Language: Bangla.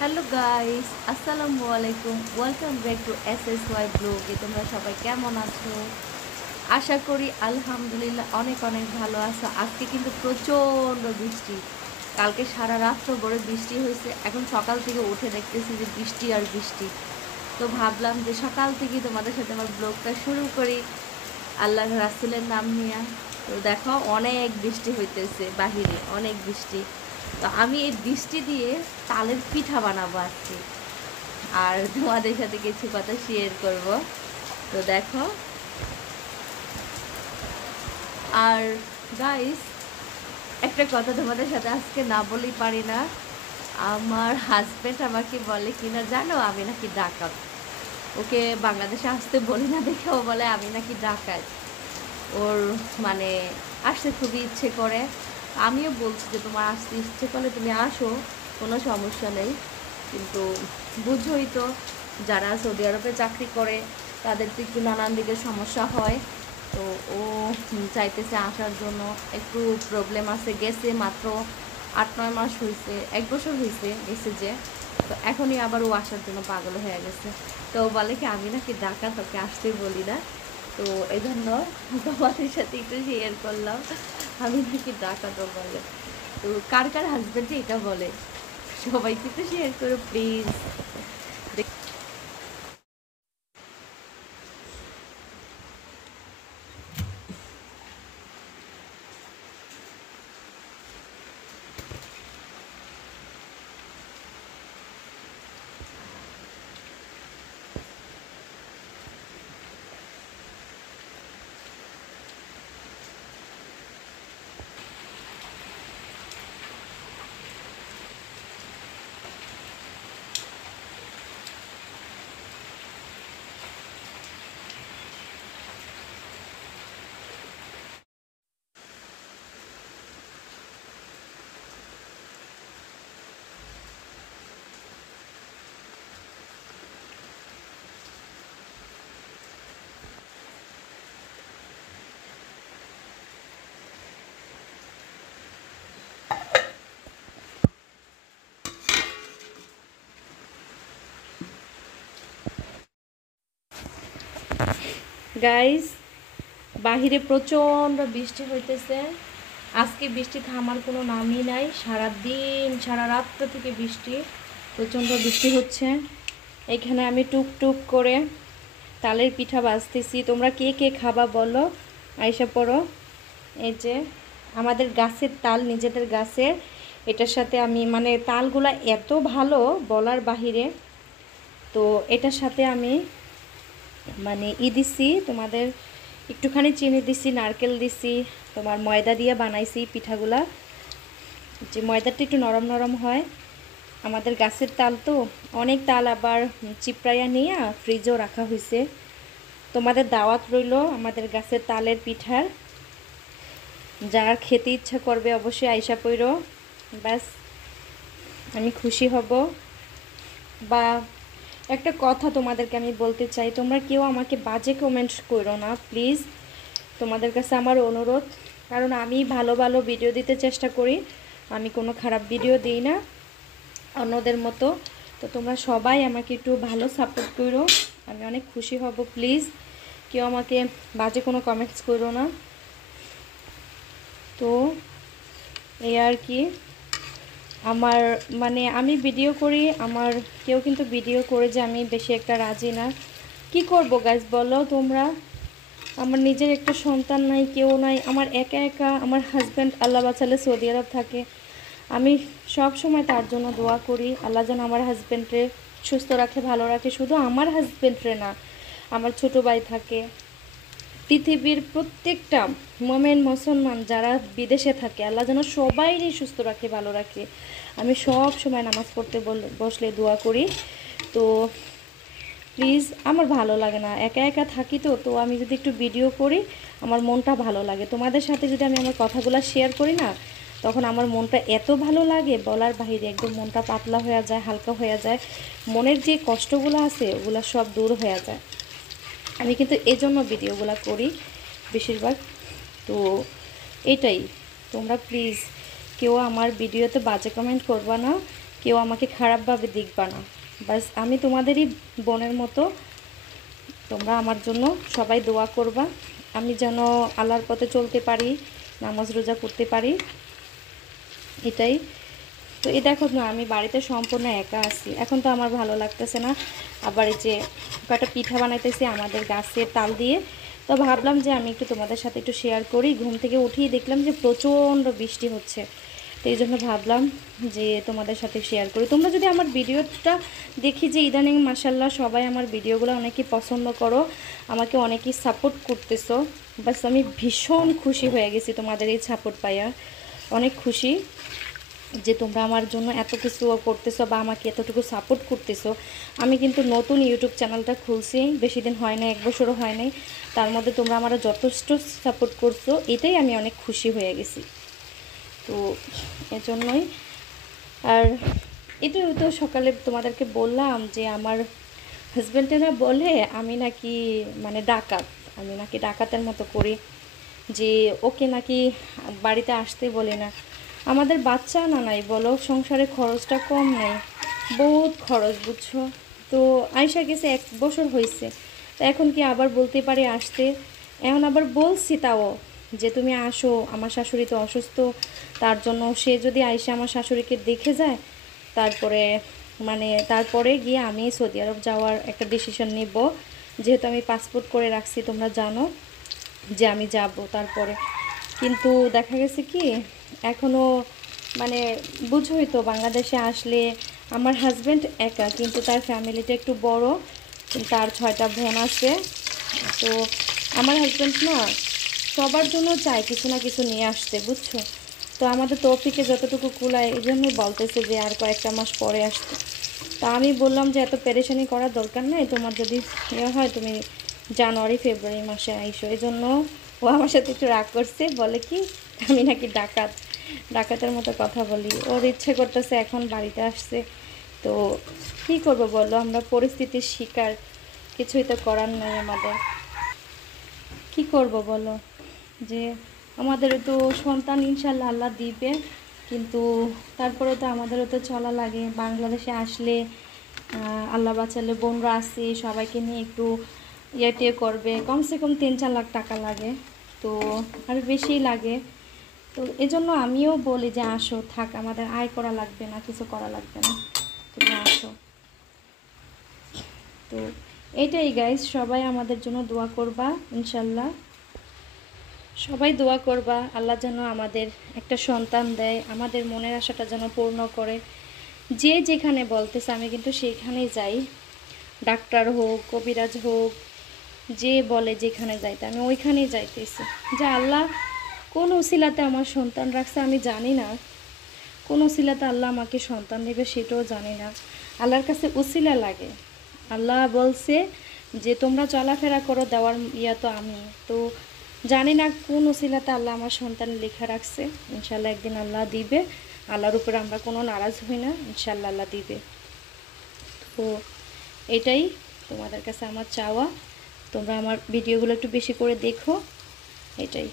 হ্যালো গাইস, আসসালামু আলাইকুম। ওয়েলকাম ব্যাক টু SSY ব্লগে। তোমরা সবাই কেমন আছো? আশা করি আলহামদুলিল্লাহ অনেক অনেক ভালো আছো। আজকে কিন্তু প্রচণ্ড বৃষ্টি। কালকে সারা রাত্র ভরে বৃষ্টি হয়েছে। এখন সকাল থেকে উঠে দেখতেছি যে বৃষ্টি আর বৃষ্টি। তো ভাবলাম যে সকাল থেকেই তোমাদের সাথে আমার ব্লগটা শুরু করি আল্লাহ রাসুলের নাম নিয়ে। তো দেখো অনেক বৃষ্টি হইতেছে বাহিরে, অনেক বৃষ্টি। তো আমি এই বৃষ্টি দিয়ে তালের পিঠা বানাবো আজকে, আর তোমাদের সাথে কিছু কথা শেয়ার করব। তো দেখো, আর গাইস, একটা কথা তোমাদের সাথে আজকে না বলেই পারি না। আমার হাজব্যান্ড আমাকে বলে কিনা জানো, আমি নাকি ডাকাত। ওকে বাংলাদেশে আসতে বলি না দেখে ও বলে আমি নাকি ডাকাত। ওর মানে আসতে খুবই ইচ্ছে করে। আমিও বলছি যে তোমার আসতে ইচ্ছে করলে তুমি আসো, কোনো সমস্যা নেই। কিন্তু বুঝোই তো, যারা সৌদি আরবে চাকরি করে তাদের তো একটু নানান দিকের সমস্যা হয়। তো ও চাইতেছে আসার জন্য। একটু প্রবলেম আছে, গেছে মাত্র 8-9 মাস হয়েছে, 1 বছর হয়েছে গেছে যে। তো এখনই আবার ও আসার জন্য পাগল হয়ে গেছে। তো ও বলে কি আমি নাকি ডাকা, তোকে আসতে বলি না। তো এই জন্য তোমাদের সাথে একটু শেয়ার করলাম, আমি নাকি ডাকাতো বলে। তো কার কার হাজব্যান্ড এটা বলে, সবাই কিন্তু শেয়ার করো প্লিজ। গাইস, বাহিরে প্রচণ্ড বৃষ্টি হইতেছে। আজকে বৃষ্টি থামার কোনো নামই নাই। সারা দিন সারা রাত্র থেকে বৃষ্টি, প্রচণ্ড বৃষ্টি হচ্ছে। এখানে আমি টুক টুক করে তালের পিঠা বাজতেছি। তোমরা কে কে খাবা বলো, আইসা পড়ো। এই যে আমাদের গাছের তাল, নিজেদের গাছের। এটার সাথে আমি মানে তালগুলা এত ভালো বলার বাহিরে। তো এটার সাথে আমি মানে দিছি তোমাদের, একটুখানি চিনি দিছি, নারকেল দিছি, তোমার ময়দা দিয়ে বানাইছি পিঠাগুলা। যে ময়দাটা একটু নরম নরম হয়। আমাদের গাছের তাল তো, অনেক তাল আবার চিপড়াইয়া নিয়ে ফ্রিজেও রাখা হয়েছে। তোমাদের দাওয়াত রইল আমাদের গাছের তালের পিঠার। যার খেতে ইচ্ছা করবে অবশ্যই আইসা পইরো। ব্যাস, আমি খুশি হব। বা একটা কথা তোমাদেরকে আমি বলতে চাই, তোমরা কেউ আমাকে বাজে কমেন্ট করো না প্লিজ। তোমাদের কাছে আমার অনুরোধ, কারণ আমি ভালো ভালো ভিডিও দিতে চেষ্টা করি, আমি কোনো খারাপ ভিডিও দিই না অন্যদের মতো। তো তোমরা সবাই আমাকে একটু ভালো সাপোর্ট করো, আমি অনেক খুশি হব। প্লিজ কেউ আমাকে বাজে কোনো কমেন্টস করো না। তো এই আর কি। আমার মানে আমি ভিডিও করি, আমার কেউ কিন্তু ভিডিও করে যে আমি বেশি একটা রাজি না। কি করব গাইস বলো তোমরা, আমার নিজের একটা সন্তান নাই, কেউ নাই, আমার একা একা। আমার হাজব্যান্ড আল্লাহ বাঁচালে সৌদি আরব থাকে। আমি সব সময় তার জন্য দোয়া করি, আল্লাহ যেন আমার হাজব্যান্ডরে সুস্থ রাখে, ভালো রাখে। শুধু আমার হাজব্যান্ডরে না, আমার ছোটো ভাই থাকে, পৃথিবীর প্রত্যেকটা মোমেন মুসলমান যারা বিদেশে থাকে, আল্লাহ যেন সবাইরই সুস্থ রাখে, ভালো রাখে। আমি সব সময় নামাজ পড়তে বসলে দোয়া করি। তো প্লিজ, আমার ভালো লাগে না, একা একা থাকি। তো তো আমি যদি একটু ভিডিও করি আমার মনটা ভালো লাগে। তোমাদের সাথে যদি আমি আমার কথাগুলো শেয়ার করি না, তখন আমার মনটা এত ভালো লাগে বলার বাহিরে। একদম মনটা পাতলা হয়ে যায়, হালকা হয়ে যায়। মনের যে কষ্টগুলো আছে ওগুলো সব দূর হয়ে যায়। আমি কিন্তু এই জন্য ভিডিওগুলো করি বেশিরভাগ। তো এটাই, তোমরা প্লিজ কেউ আমার ভিডিওতে বাজে কমেন্ট করবা না। কেউ আমাকে খারাপভাবে দেখবা না। বাস আমি তোমাদেরই বোনের মতো, তোমরা আমার জন্য সবাই দোয়া করবা, আমি যেন আল্লাহর পথে চলতে পারি, নামাজ রোজা করতে পারি, এটাই। তো এই দেখো না, আমি বাড়িতে সম্পূর্ণ একা আছি, এখন তো আমার ভালো লাগতেছে না। আবার এই যে কয়েকটা পিঠা বানাইতেছি আমাদের গাছের তাল দিয়ে, তো ভাবলাম যে আমি একটু তোমাদের সাথে একটু শেয়ার করি। ঘুম থেকে উঠেই দেখলাম যে প্রচণ্ড বৃষ্টি হচ্ছে, তো এই জন্য ভাবলাম যে তোমাদের সাথে শেয়ার করি। তোমরা যদি আমার ভিডিওটা দেখি যে ইদানিং মাশাল্লাহ সবাই আমার ভিডিওগুলো অনেকেই পছন্দ করো, আমাকে অনেকেই সাপোর্ট করতেছো, বাস আমি ভীষণ খুশি হয়ে গেছি তোমাদের এই সাপোর্ট পাইয়া, অনেক খুশি যে তোমরা আমার জন্য এত কিছু করতেছো বা আমাকে এতটুকু সাপোর্ট করতেছো। আমি কিন্তু নতুন ইউটিউব চ্যানেলটা খুলছি, বেশি দিন হয় না, 1 বছরও হয় নাই, তার মধ্যে তোমরা আমার যথেষ্ট সাপোর্ট করছো, এটাই আমি অনেক খুশি হয়ে গেছি। তো এজন্যই। আর এটাই তো সকালে তোমাদেরকে বললাম যে আমার হাজব্যান্ডেরা বলে আমি নাকি মানে ডাকাত, আমি নাকি ডাকাতের মতো করি, যে ওকে নাকি বাড়িতে আসতে বলে না। আমাদের বাচ্চা না নাই বলো, সংসারে খরচটা কম নাই, বহুত খরচ বুঝছো। তো আয়সা গেছে 1 বছর হয়েছে, তো এখন কি আবার বলতে পারি আসতে? এখন আবার বলছি তাও যে তুমি আসো, আমার শাশুড়ি তো অসুস্থ, তার জন্য সে যদি আয়সা আমার শাশুড়িকে দেখে যায়, তারপরে মানে তারপরে গিয়ে আমি সৌদি আরব যাওয়ার একটা ডিসিশন নেব, যেহেতু আমি পাসপোর্ট করে রাখছি, তোমরা জানো যে আমি যাব তারপরে। কিন্তু দেখা গেছে কি এখনও মানে বুঝোই তো, বাংলাদেশে আসলে আমার হাজব্যান্ড একা, কিন্তু তার ফ্যামিলিটা একটু বড়, তার 6টা বোন আছে। তো আমার হাজব্যান্ড না সবার জন্য চায় কিছু না কিছু নিয়ে আসতে, বুঝছো। তো আমাদের তৌফিকে যতটুকু কুলায়, এই জন্যই বলতেছে যে আর কয়েকটা মাস পরে আসতে। তা আমি বললাম যে এত পেরেশানি করার দরকার নেই, তোমার যদি ইয়ে হয় তুমি জানুয়ারি ফেব্রুয়ারি মাসে আইসো। এই জন্য ও আমার সাথে একটু রাগ করছে, বলে কি আমি নাকি ডাকাত, ডাকাতের মতো কথা বলি। ওর ইচ্ছে করতেছে এখন বাড়িতে আসছে, তো কী করবো বলো, আমরা পরিস্থিতির শিকার, কিছুই তো করার নেই আমাদের। কি করব বলো, যে আমাদেরও তো সন্তান ইনশাল্লাহ আল্লাহ দিবে, কিন্তু তারপরে তো আমাদেরও তো চলা লাগে। বাংলাদেশে আসলে আল্লাহ বাঁচালে বোনরা আছে, সবাইকে নিয়ে একটু ইয়েটিয়ে করবে, কমসে কম 3-4 লাখ টাকা লাগে, তো আর বেশিই লাগে। তো এজন্য আমিও বলি যে আসো, থাক, আমাদের আয় করা লাগবে না, কিছু করা লাগবে না, তুমি আসো। তো এইটাই গাইজ, সবাই আমাদের জন্য দোয়া করবা ইনশাল্লাহ, সবাই দোয়া করবা আল্লাহ যেন আমাদের একটা সন্তান দেয়, আমাদের মনের আশাটা যেন পূর্ণ করে। যে যেখানে বলতেছে আমি কিন্তু সেইখানেই যাই, ডাক্তার হোক, কবিরাজ হোক, যে বলে যেখানে যাইতে আমি ওইখানেই যাইতেছি। যে আল্লাহ কোন উসিলাতে আমার সন্তান রাখছে আমি জানি না, কোন উসিলাতে আল্লাহ আমাকে সন্তান দেবে সেটাও জানি না, আল্লাহর কাছে উসিলা লাগে। আল্লাহ বলছে যে তোমরা চলাফেরা করো, দেওয়ার ইয়া তো আমি তো জানি না কোন উসিলাতে আল্লাহ আমার সন্তান লেখা রাখছে। ইনশাল্লাহ একদিন আল্লাহ দিবে, আল্লাহর উপরে আমরা কোনো নারাজ হই না, ইনশাল্লাহ আল্লাহ দিবে। তো এটাই তোমাদের কাছে আমার চাওয়া, তোমরা আমার ভিডিওগুলো একটু বেশি করে দেখো, এটাই।